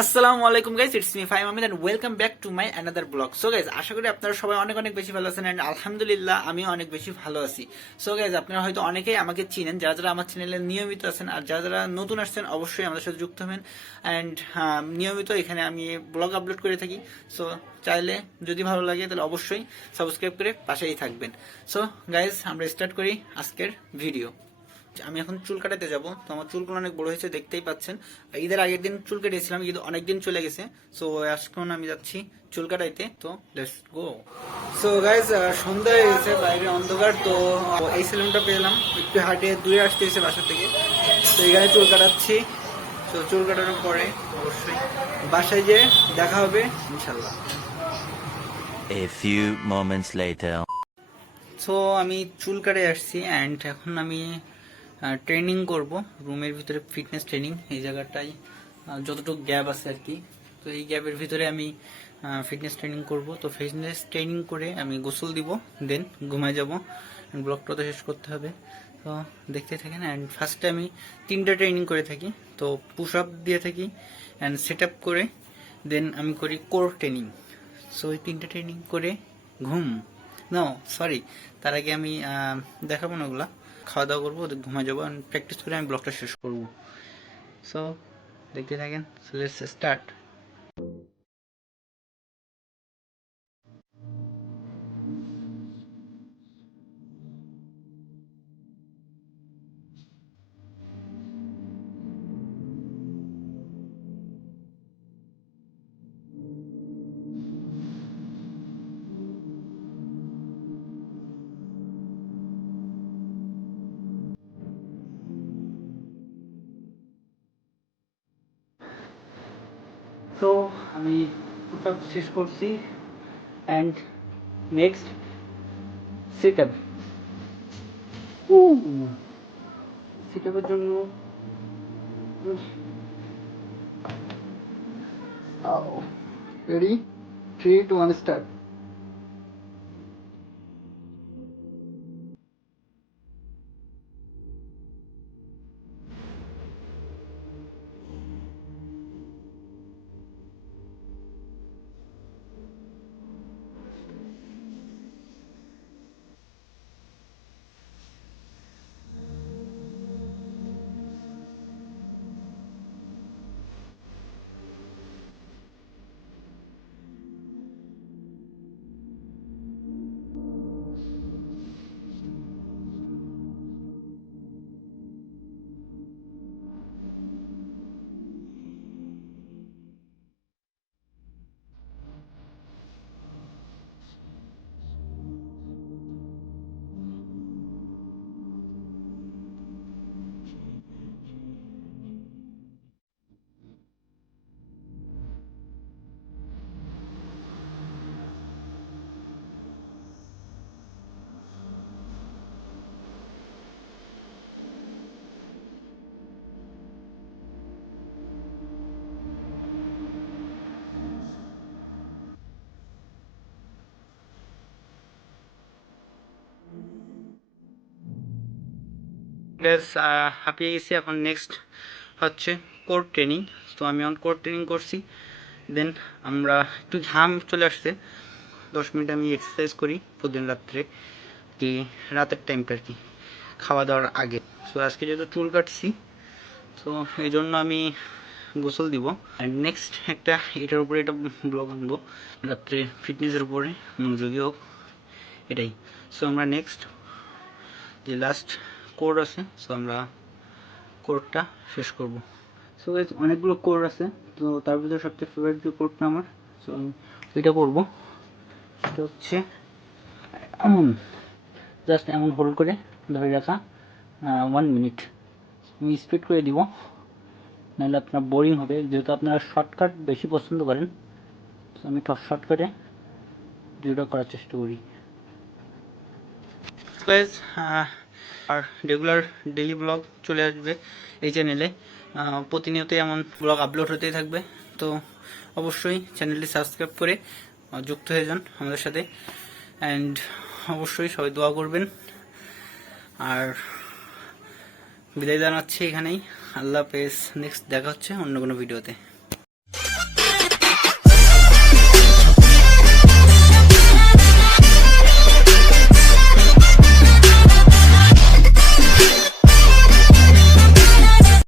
আসসালামু আলাইকুম guys, it's me Faim Ahmed and welcome back to my another blog. So guys, আশা করি আপনারা সবাই অনেক অনেক বেশি ভালো আছেন এন্ড আলহামদুলিল্লাহ আমিও অনেক বেশি ভালো আছি। সো গাইস, আপনারা হয়তো অনেকেই আমাকে চিনেন, যারা যারা আমার চ্যানেলে নিয়মিত আছেন, আর যারা যারা নতুন আসছেন অবশ্যই আমাদের সাথে যুক্ত হবেন। এন্ড নিয়মিত এখানে আমি ব্লগ আপলোড করে থাকি। সো চাইলে যদি ভালো লাগে তাহলে অবশ্যই সাবস্ক্রাইব করে পাশেই থাকবেন। সো গাইস, আমরা স্টার্ট করি আজকের ভিডিও। আমি এখন চুল কাটাতে যাব, তো আমার চুলগুলো অনেক বড় হয়েছে, দেখতেই পাচ্ছেন। ঈদের আগের দিন চুল কেটেছিলাম, কিন্তু অনেকদিন চলে গেছে। সো এখন আমি যাচ্ছি চুল কাটাইতে, তো লেটস গো। সো গাইজ, সন্ধ্যা হয়ে গেছে, বাইরে অন্ধকার। তো এই সেলুনটা পেলাম, একটু হাটে দূরে আসতে হয়েছে বাসা থেকে। তো এখানে চুল কাটাচ্ছি। তো চুল কাটানোর পরে অবশ্যই বাসায় যেয়ে দেখা হবে ইনশাল্লাহ। A few moments later. So আমি চুল কাটে আসছি অ্যান্ড এখন আমি ট্রেনিং করব রুমের ভিতরে, ফিটনেস ট্রেনিং। এই জায়গাটায় যতটুকু গ্যাপ আছে আর কি, তো এই গ্যাপের ভিতরে আমি ফিটনেস ট্রেনিং করব। তো ফিটনেস ট্রেনিং করে আমি গোসল দিব, দেন ঘুমায় যাব। ব্লগটা তো শেষ করতে হবে, তো দেখতে থাকেন। অ্যান্ড ফার্স্টে আমি 3টা ট্রেনিং করে থাকি। তো পুশ আপ দিয়ে থাকি অ্যান্ড সেট আপ করে দেন আমি করি কোর ট্রেনিং। সো এই 3টা ট্রেনিং করে ঘুম নো সরি, তার আগে আমি দেখাবো না ওগুলা, খাওয়া দাওয়া করবো, ঘুমা যাবো, প্র্যাকটিস করে আমি ব্লগটা শেষ করবো। সো দেখতে থাকেন, সো লেটস স্টার্ট। তো আমি পুশ আপ শেষ করছি অ্যান্ড নেক্সট সিট আপ। সিট আপের জন্য রেডি, 3 2 1 স্টার্ট। ব্যাস, হাঁপিয়ে গেছি। এখন নেক্সট হচ্ছে কোর ট্রেনিং। তো আমি এখন কোর ট্রেনিং করছি, দেন আমরা একটু ঘাম চলে আসছে, 10 মিনিট আমি এক্সারসাইজ করি প্রতিদিন রাত্রে, কি রাতের টাইমটা আর কি, খাওয়া দাওয়ার আগে। সো আজকে যেহেতু চুল কাটছি, তো এই জন্য আমি গোসল দিব। আর নেক্সট একটা এটার উপরে এটা ব্লগ আনবো, রাত্রে ফিটনেসের উপরে মনোযোগী হোক, এটাই। সো আমরা নেক্সট যে লাস্ট কোর আছে, সো আমরা কোরটা শেষ করব। সো অনেকগুলো কোর আছে, তো তার ভিতরে সবচেয়ে ফেভারিট যে কোরটা আমার, সো আমি ওইটা করবো। এটা হচ্ছে এমন, জাস্ট এমন হোল্ড করে ধরে রাখা 1 মিনিট। আমি স্পিড করে দিব, নাহলে আপনার বোরিং হবে, যেহেতু আপনারা শর্টকাট বেশি পছন্দ করেন। তো আমি শর্টকাটে ভিডিওটা করার চেষ্টা করি। গাইজ, আর রেগুলার ডেইলি ব্লগ চলে আসবে এই চ্যানেলে, প্রতিনিয়তই এমন ব্লগ আপলোড হতেই থাকবে। তো অবশ্যই চ্যানেলটি সাবস্ক্রাইব করে যুক্ত হয়ে যান আমাদের সাথে, অ্যান্ড অবশ্যই সবাই দোয়া করবেন। আর বিদায় জানাচ্ছি এখানেই, আল্লাহ হাফেজ। নেক্সট দেখা হচ্ছে অন্য কোনো ভিডিওতে।